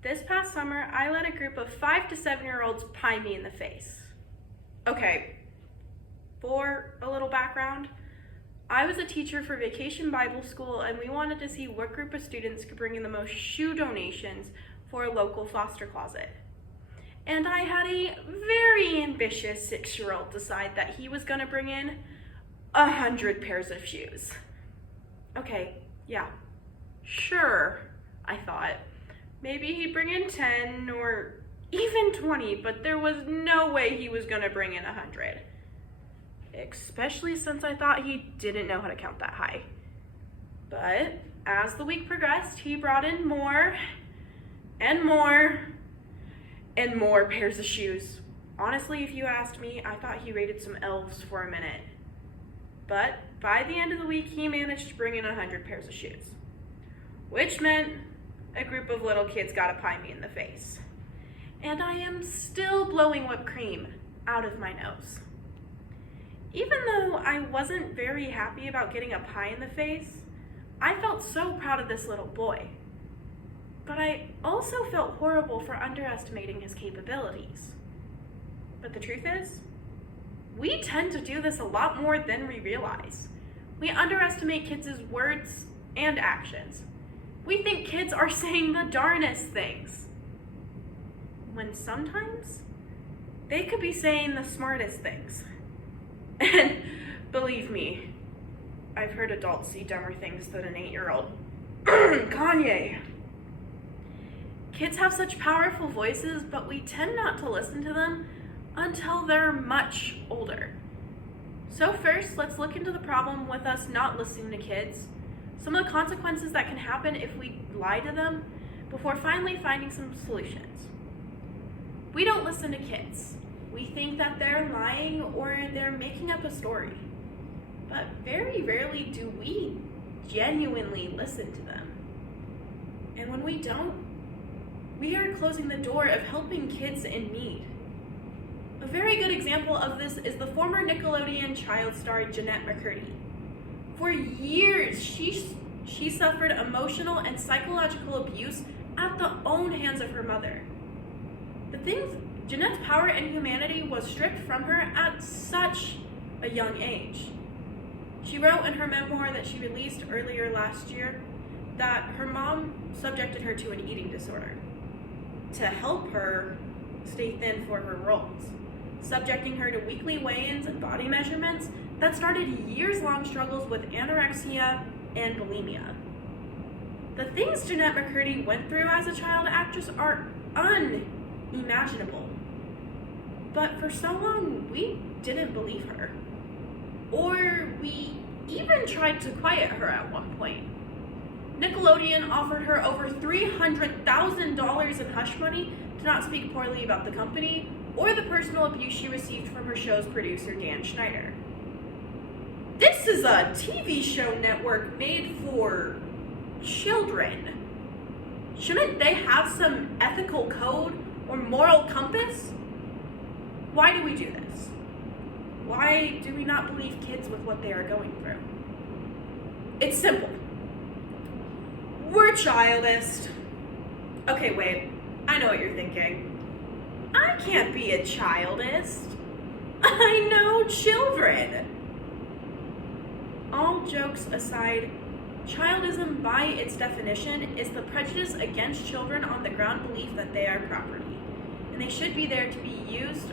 This past summer, I let a group of 5 to 7-year-olds pie me in the face. Okay, for a little background, I was a teacher for Vacation Bible School, and we wanted to see what group of students could bring in the most shoe donations for a local foster closet. And I had a very ambitious 6-year-old decide that he was going to bring in 100 pairs of shoes. Okay, yeah, sure, I thought. Maybe he'd bring in 10 or even 20, but there was no way he was going to bring in 100. Especially since I thought he didn't know how to count that high. But as the week progressed, he brought in more and more and more pairs of shoes. Honestly, if you asked me, I thought he raided some elves for a minute. But by the end of the week, he managed to bring in 100 pairs of shoes, which meant a group of little kids got to pie me in the face. And I am still blowing whipped cream out of my nose. Even though I wasn't very happy about getting a pie in the face, I felt so proud of this little boy. But I also felt horrible for underestimating his capabilities. But the truth is, we tend to do this a lot more than we realize. We underestimate kids' words and actions. We think kids are saying the darnest things, when sometimes they could be saying the smartest things. And believe me, I've heard adults see dumber things than an 8-year-old. Kanye. Kids have such powerful voices, but we tend not to listen to them until they're much older. So first, let's look into the problem with us not listening to kids, some of the consequences that can happen if we lie to them, before finally finding some solutions. We don't listen to kids. We think that they're lying or they're making up a story. But very rarely do we genuinely listen to them. And when we don't, we are closing the door of helping kids in need. A very good example of this is the former Nickelodeon child star Jeanette McCurdy. For years, she suffered emotional and psychological abuse at the own hands of her mother. Jeanette's power and humanity was stripped from her at such a young age. She wrote in her memoir that she released earlier last year that her mom subjected her to an eating disorder to help her stay thin for her roles, subjecting her to weekly weigh-ins and body measurements that started years-long struggles with anorexia and bulimia. The things Jeanette McCurdy went through as a child actress are unimaginable. But for so long, we didn't believe her. Or we even tried to quiet her at one point. Nickelodeon offered her over $300,000 in hush money to not speak poorly about the company or the personal abuse she received from her show's producer, Dan Schneider. This is a TV show network made for children. Shouldn't they have some ethical code or moral compass? Why do we do this? Why do we not believe kids with what they are going through? It's simple. We're childist. Okay, wait. I know what you're thinking. I can't be a childist. I know children. All jokes aside, childism by its definition is the prejudice against children on the ground belief that they are property, and they should be there to be used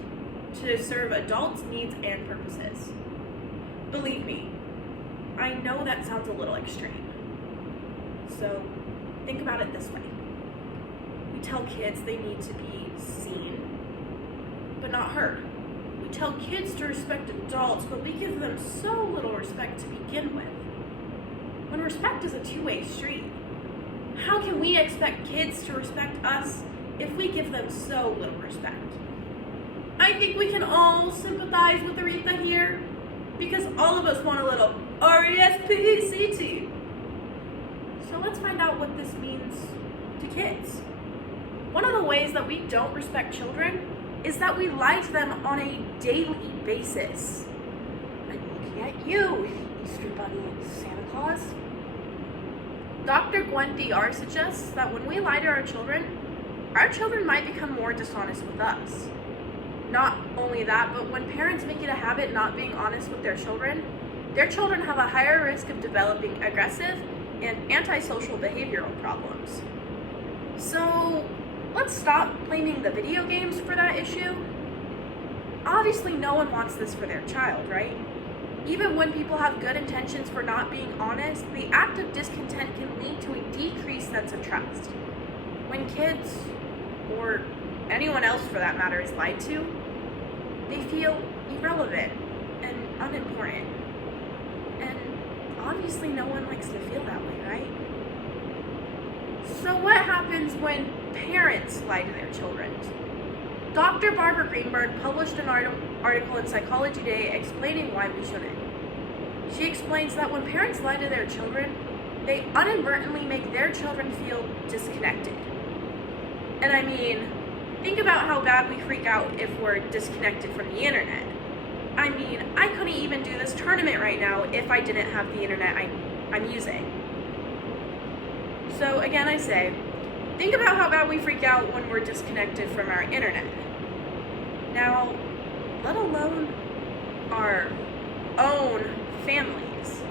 to serve adults' needs and purposes. Believe me, I know that sounds a little extreme. So think about it this way. We tell kids they need to be seen, but not heard. We tell kids to respect adults, but we give them so little respect to begin with. When respect is a two-way street, how can we expect kids to respect us if we give them so little respect? I think we can all sympathize with Aretha here, because all of us want a little R-E-S-P-C-T. So let's find out what this means to kids. One of the ways that we don't respect children is that we lie to them on a daily basis. I'm looking at you, Easter Bunny and Santa Claus. Dr. Gwen DR suggests that when we lie to our children, our children might become more dishonest with us. Not only that, but when parents make it a habit not being honest with their children have a higher risk of developing aggressive and antisocial behavioral problems. So let's stop blaming the video games for that issue. Obviously, no one wants this for their child, right? Even when people have good intentions for not being honest, the act of discontent can lead to a decreased sense of trust. When kids, or anyone else for that matter, is lied to, they feel irrelevant and unimportant. And obviously no one likes to feel that way, right? So what happens when parents lie to their children? Dr. Barbara Greenberg published an article in Psychology Today explaining why we shouldn't. She explains that when parents lie to their children, they inadvertently make their children feel disconnected. And I mean, think about how bad we freak out if we're disconnected from the internet. I mean, I couldn't even do this tournament right now if I didn't have the internet I'm using. So again, I say, think about how bad we freak out when we're disconnected from our internet. Now, let alone our own families.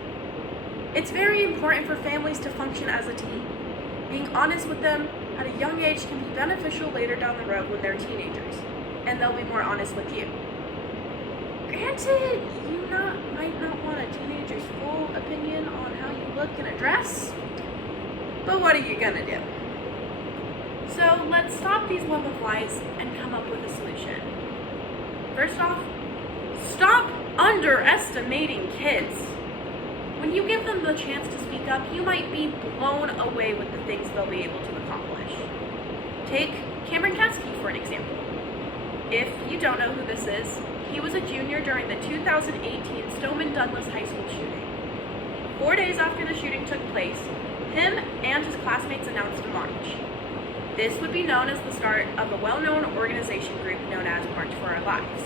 It's very important for families to function as a team. Being honest with them at a young age can be beneficial later down the road when they're teenagers, and they'll be more honest with you. Granted, you might not want a teenager's full opinion on how you look in a dress, but what are you gonna do? So let's stop these web of lies and come up with a solution. First off, stop underestimating kids. When you give them the chance to speak up, you might be blown away with the things they'll be able to accomplish. Take Cameron Kasky for an example. If you don't know who this is, he was a junior during the 2018 Stoneman Douglas High School shooting. 4 days after the shooting took place, him and his classmates announced a march. This would be known as the start of a well-known organization group known as March for Our Lives.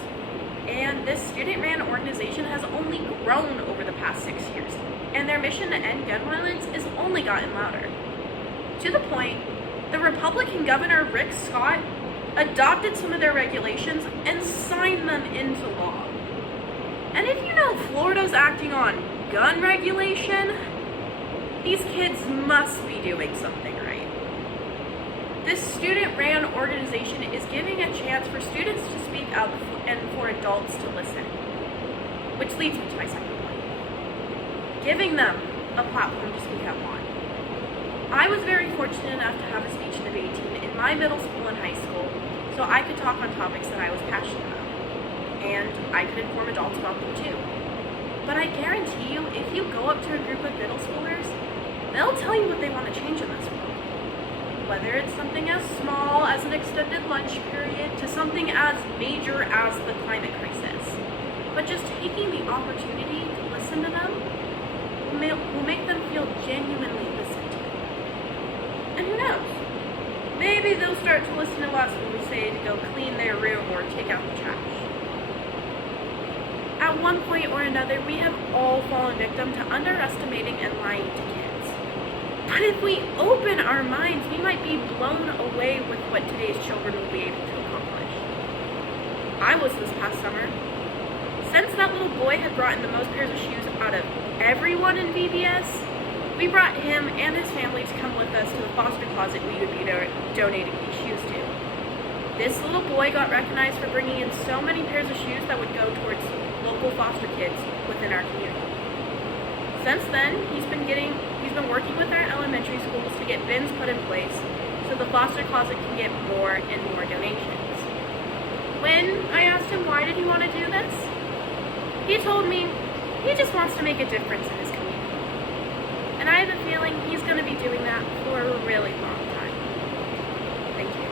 And this student-ran organization has only grown over the past 6 years, and their mission to end gun violence has only gotten louder. To the point, the Republican Governor Rick Scott adopted some of their regulations and signed them into law. And if you know Florida's acting on gun regulation, these kids must be doing something right. This student-ran organization is giving a chance for students to speak up and for adults to listen. Which leads me to my second point. Giving them a platform to speak up on. I was very fortunate enough to have a speech and debate team in my middle school and high school, so I could talk on topics that I was passionate about. And I could inform adults about them too. But I guarantee you, if you go up to a group of middle schoolers, they'll tell you what they want to change in this world. Whether it's something as small as an extended lunch period to something as major as the climate crisis. But just taking the opportunity to listen to them will make them feel genuinely listened to. And who knows? Maybe they'll start to listen to us when we say to go clean their room or take out the trash. At one point or another, we have all fallen victim to underestimating and lying to kids. But if we open our minds, we might be blown away with what today's children will be able to accomplish. I was this past summer. Since that little boy had brought in the most pairs of shoes out of everyone in VBS, we brought him and his family to come with us to the foster closet we would be donating these shoes to. This little boy got recognized for bringing in so many pairs of shoes that would go towards local foster kids within our community. Since then, he's been working with our elementary schools to get bins put in place so the foster closet can get more and more donations. When I asked him why did he want to do this, he told me he just wants to make a difference in his community. And I have a feeling he's going to be doing that for a really long time. Thank you.